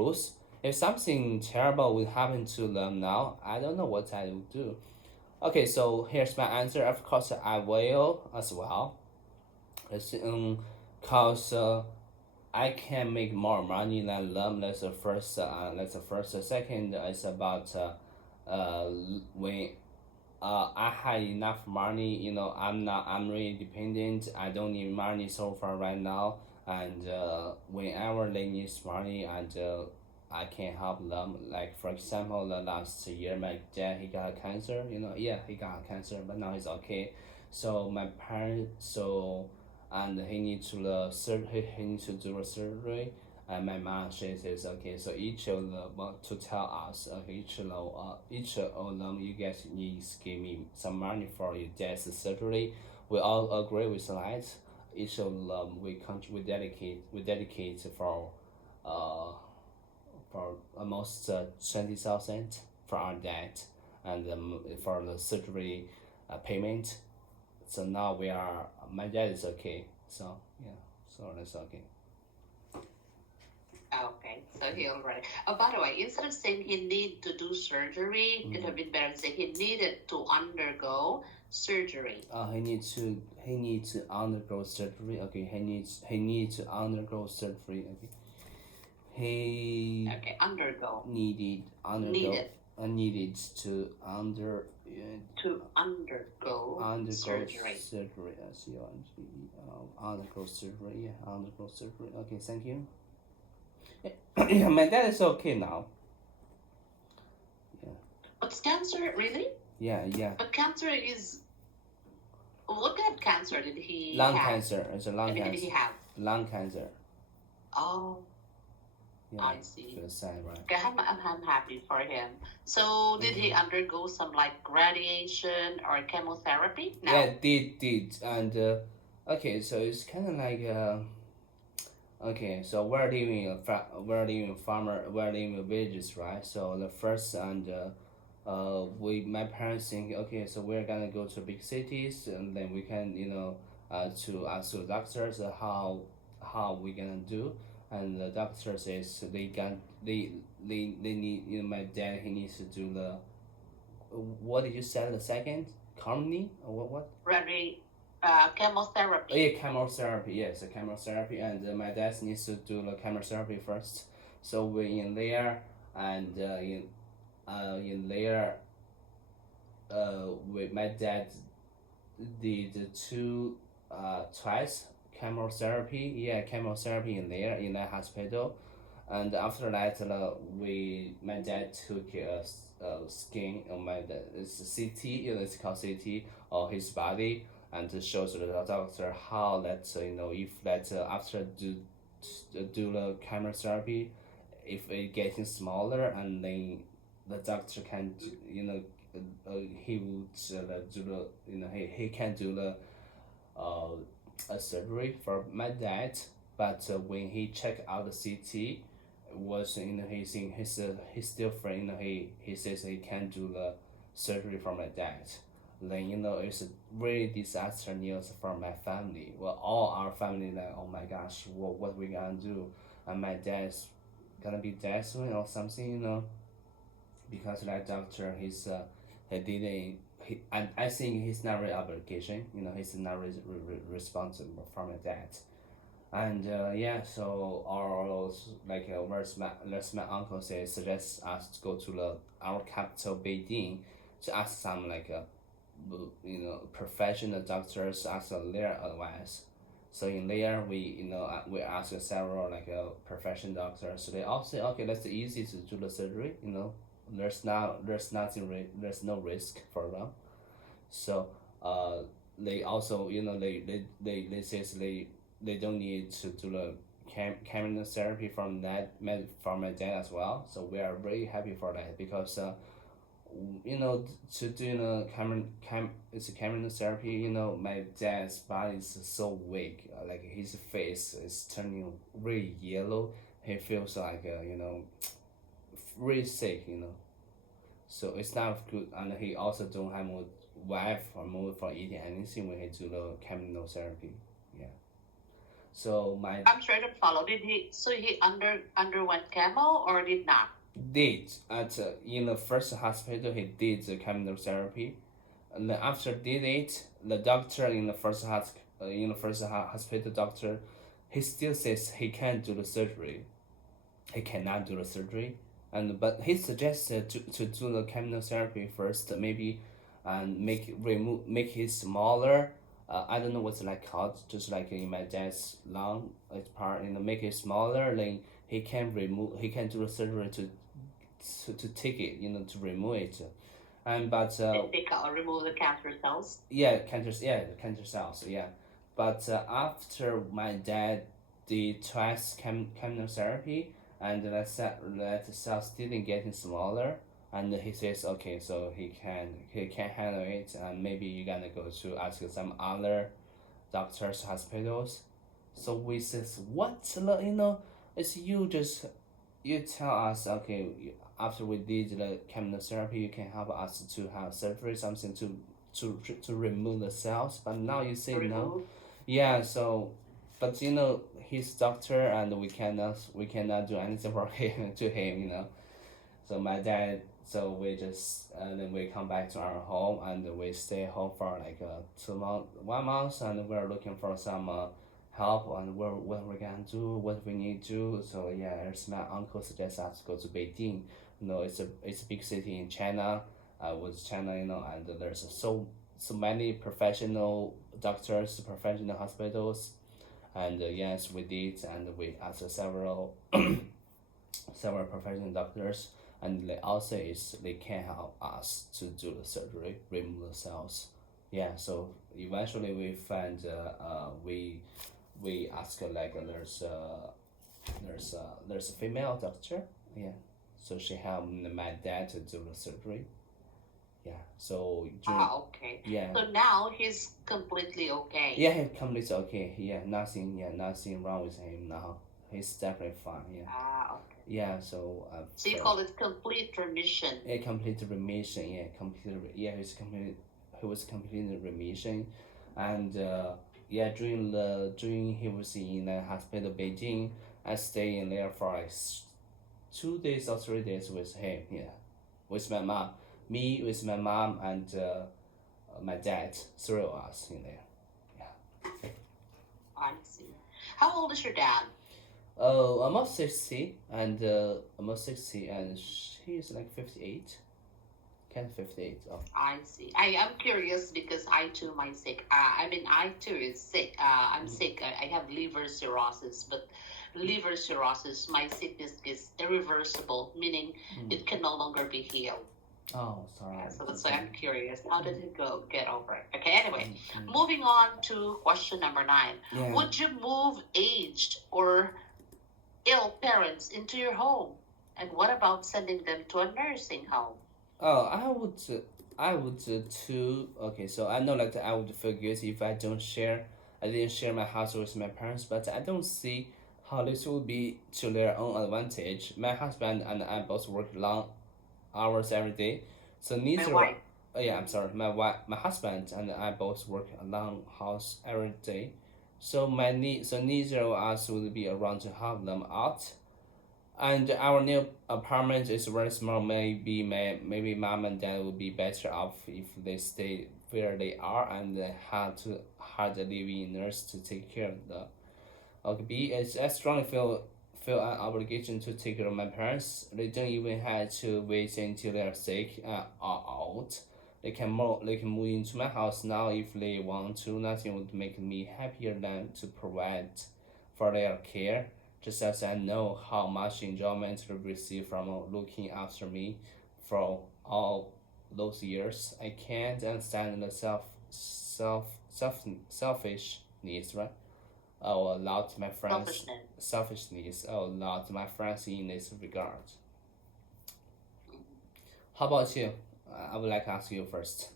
rules. If something terrible would happen to them now, I don't know what I would do. Okay, so here's my answer. Of course, I will as well. It's cause I can make more money than them. That's the first. That's the first. The second is about when I had enough money. I'm not. I'm really dependent. I don't need money so far right now. And whenever they need money, and I can help them. Like for example, the last year, my dad he got cancer. Yeah, he got cancer, but now he's okay. So my parents, and he needs to he needs to do a surgery. And my mom, she says, okay, so each of them to tell us, each of them, you guys need to give me some money for your dad's surgery. We all agree with that. Each of them, we dedicate uh, for almost 20,000 for our dad, and for the surgery payment. So now my dad is okay. So yeah, so that's okay. Okay, so he already. Oh, by the way, instead of saying he need to do surgery, it would have been better to say he needed to undergo surgery. He needs to undergo surgery. Okay, he needs to undergo surgery. Okay, he Okay, undergo. needed undergo Needed needed to to undergo undergo surgery. surgery. Undergo surgery. Yeah, undergo surgery. Okay, thank you. Yeah, my dad is okay now. Yeah, What's cancer, really? yeah, yeah. But cancer is. What kind of cancer did he Lung have? cancer. It's a I lung mean, did cancer. he have? Lung cancer. Oh, Yeah, I see. feel sad, right? Okay, I'm happy for him. So, did he undergo some like radiation or chemotherapy? No. Yeah, did and okay, so it's kind of like okay, so we're living in villages, right? So the first and we my parents think, okay, so we're gonna go to big cities, and then we can to ask the doctors how we gonna do. And the doctor says they need, my dad, he needs to do the, what did you say the second, commonly or what? Oh, Chemotherapy. yeah, chemotherapy. Yes, chemotherapy, and my dad needs to do the chemotherapy first. So we in there, and in there, with my dad did two twice chemotherapy. Yeah, chemotherapy in there in that hospital. And after that, my dad took a scan on my dad, it's CT, it's called CT of his body, and to show to the doctor how that, if that, after do the chemotherapy, if it getting smaller, and then the doctor can he would do the, he can do the uh, a surgery for my dad. But when he checked out the CT, was, he's still friend, he says he can't do the surgery for my dad. Then, it's a really disaster news for my family. Well, all our family, like, oh my gosh, what we gonna do? And my dad's gonna be dead soon or something, because that doctor, he didn't he I think he's not really obligation, he's not responsible for my dad. And yeah, so our, like, where's my uncle says, suggests us to go to our capital, Beijing, to ask some, like, professional doctors, ask their advice. So in there, we ask several, like, professional doctors. So they all say, okay, that's easy to do the surgery. There's no risk for them. So they also, they says they don't need to do the chemotherapy from my dad as well. So we are very happy for that, because to do it's a chemotherapy. My dad's body is so weak. Like, his face is turning really yellow. He feels like, really sick. So it's not good, and he also don't have more wife or mood for eating anything when he do the chemotherapy. Yeah. So my I'm sure I don't follow. So he underwent chemo or did not? did at in the first hospital he did the chemotherapy, and then after did it, the doctor in the hospital doctor, he still says he can't do the surgery. He cannot do the surgery, and but he suggested to do the chemotherapy first, maybe, and make it smaller. I don't know what's like called, just like in my dad's lung, it's part, make it smaller. Then he can do the surgery to take it, to remove it. And but They remove the cancer cells. yeah, the cancer cells, yeah. But after my dad did twice chemotherapy, and that cells didn't getting smaller, and he says okay, so he can handle it, and maybe you gonna go to ask some other doctors hospitals. So we says what, it's you tell us, okay, after we did the chemotherapy, you can help us to have surgery, something to remove the cells. But now you say no. Remove. Yeah, so, but he's doctor, and we cannot do anything for him to him. So my dad, so we just then we come back to our home, and we stay home for like 2 month, 1 month, and we're looking for some help on what we're gonna do, what we need to do. So yeah, as my uncle suggests us to go to Beijing. It's a big city in China, with China, and there's so many professional doctors, professional hospitals, and yes, we did, and we asked several professional doctors, and they also they can help us to do the surgery, remove the cells. Yeah, so eventually we find we ask like there's a female doctor. Yeah, so she helped my dad to do the surgery. Yeah, so Okay. yeah. So now he's completely okay. Yeah, he completely okay. Nothing wrong with him now. He's definitely fine. Yeah. Okay. Yeah, so So you call it complete remission. a complete remission. Yeah, he was completely remission, and yeah, during he was in the hospital Beijing, I stayed in there for like 2 days or 3 days with him. Yeah, with my mom, with my mom, and my dad, three of us in there. Yeah. I see. How old is your dad? Almost 60, and she's like 58. Can 58. Oh. I see. I am curious because I too my sick. I too is sick. I'm sick. I have liver cirrhosis, but liver cirrhosis, my sickness is irreversible, meaning it can no longer be healed. Oh, sorry. Yeah, so that's why I'm curious. How did it go? Get over it. Okay. Anyway, moving on to question number 9. Yeah. Would you move aged or ill parents into your home? And what about sending them to a nursing home? Oh, I would too. Okay, so I know like I would feel guilty if I didn't share my house with my parents, but I don't see how this will be to their own advantage. My husband and I both work long hours every day, so neither. My wife. Yeah, I'm sorry. My husband and I both work a long house every day, so neither of us will be around to help them out. And our new apartment is very small. Maybe mom and dad would be better off if they stay where they are and had to hire a living nurse to take care of the. Okay, I strongly feel an obligation to take care of my parents. They don't even have to wait until they're sick or out. They can move into my house now if they want to. Nothing would make me happier than to provide for their care. Just as I know how much enjoyment they receive from looking after me for all those years, I can't understand the selfish needs, right? Oh, a lot my friends selfishness. Oh, a lot my friends in this regard. How about you? I would like to ask you first.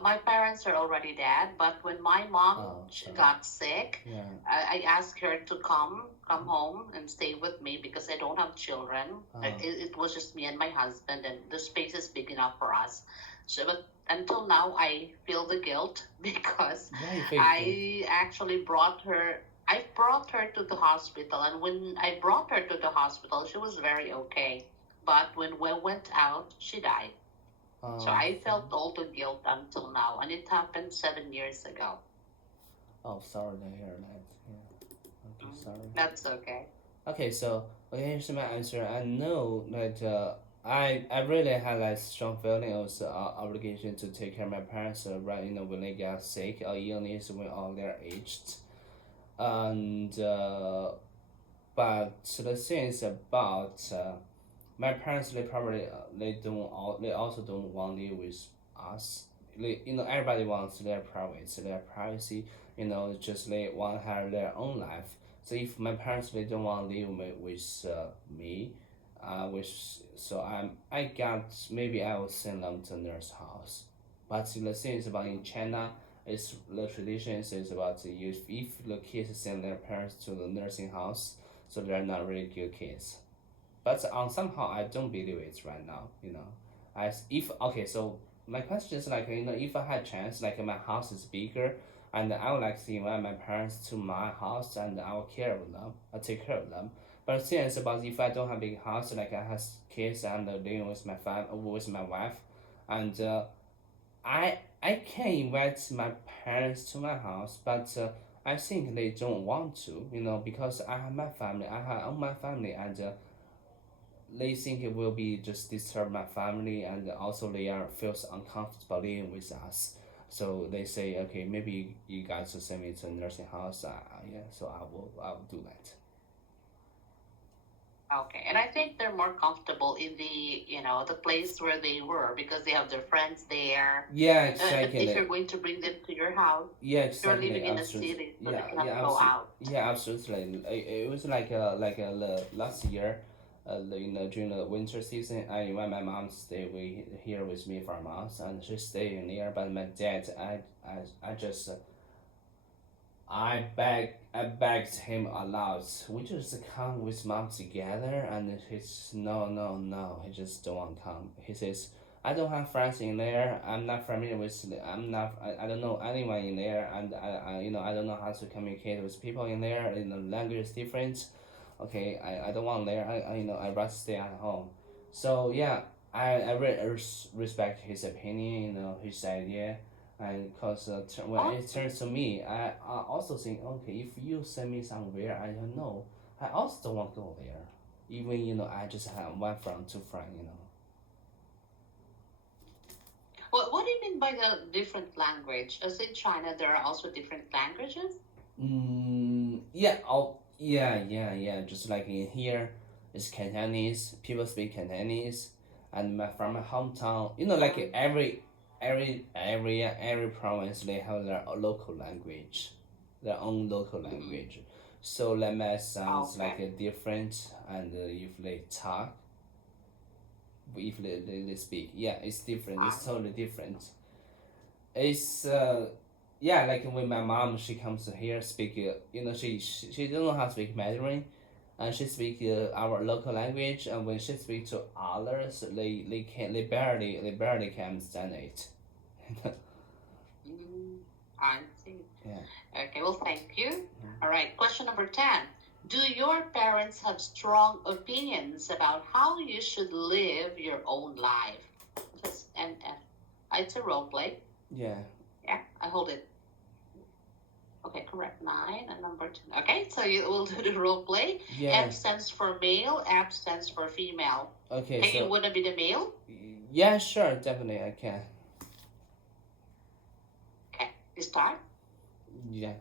My parents are already dead, but when my mom got sick, Yeah. I asked her to come home and stay with me because I don't have children. It was just me and my husband, and the space is big enough for us. So, but until now, I feel the guilt because Why you feel guilt? I actually brought her. I brought her to the hospital, and when I brought her to the hospital, she was very okay. But when we went out, she died. So I felt all the guilt until now, and it happened 7 years ago. Oh, sorry to hear that. Yeah. Okay, sorry. That's okay. Okay, so here's my answer. I know that I really had like strong feeling of obligation to take care of my parents. Right, when they get sick or illness when all they're aged, and but the thing is about my parents. They probably they also don't want to live with us. Everybody wants their privacy. Just they want to have their own life. So if my parents they don't want to live with me, which so I got maybe I will send them to nurse house, but the thing is about in China, it's the tradition is about if the kids send their parents to the nursing house, so they're not really good kids. But somehow I don't believe it right now. As if okay, so my question is like if I had chance like my house is bigger and I would like to invite my parents to my house and I will care of them, I take care of them. But since about if I don't have big house like I have kids and living with with my wife, and I can invite my parents to my house, but I think they don't want to, because I have my family, I have my family, and they think it will be just disturb my family, and also they are feels uncomfortable living with us. So they say, okay, maybe you guys will send me to a nursing house. Yeah, so I will do that. Okay, and I think they're more comfortable in the place where they were because they have their friends there. Yeah, But if exactly. you're going to bring them to your house, Yeah, you're exactly. living in a Absolutely. city, so they Yeah, cannot yeah, go absolutely. out. Yeah, absolutely. It was last year, during the winter season, I invite my mom to stay here with me for a month, and she stayed in there. But my dad, I just I begged him a lot. We just come with mom together, and he's no. He just don't want to come. He says, I don't have friends in there. I'm not familiar with. I'm not. I don't know anyone in there, and I don't know how to communicate with people in there. Language is different. Okay, I don't want there. I rather stay at home. So yeah, I really respect his opinion. His idea. And because when Oh, it turns to me, I also think, okay, if you send me somewhere I don't know, I also don't want to go there. Even I just have one friend, two friend. what do you mean by the different language? As in China, there are also different languages. Yeah. Oh, yeah. Just like in here, it's Cantonese. People speak Cantonese, and from my hometown, like Mm, every province they have their local language, their own local mm, language. So that might sounds like okay. a different, and if they talk, if they speak, yeah, it's different. Ah, It's totally different. It's yeah, like when my mom she comes here speak, she don't know how to speak Mandarin, and she speak our local language, and when she speak to others, they barely can understand it. mm, I see. Yeah. Okay, well, thank you. All right, question number 10. Do your parents have strong opinions about how you should live your own life? Just it's a role play. Yeah. Yeah, I hold it. Okay, correct. 9 and number 10. Okay, so you will do the role play. Yeah. M stands for male, F stands for female. Okay. Hey, you So want to be the male? yeah, sure, definitely I can. Okay, you start. Yeah.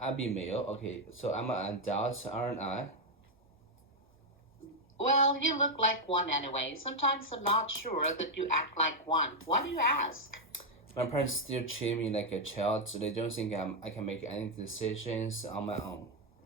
I'll be male. Okay. So I'm an adult, aren't I? Well, you look like one anyway. Sometimes I'm not sure that you act like one. Why do you ask? My parents still treat me like a child, so they don't think I can make any decisions on my own.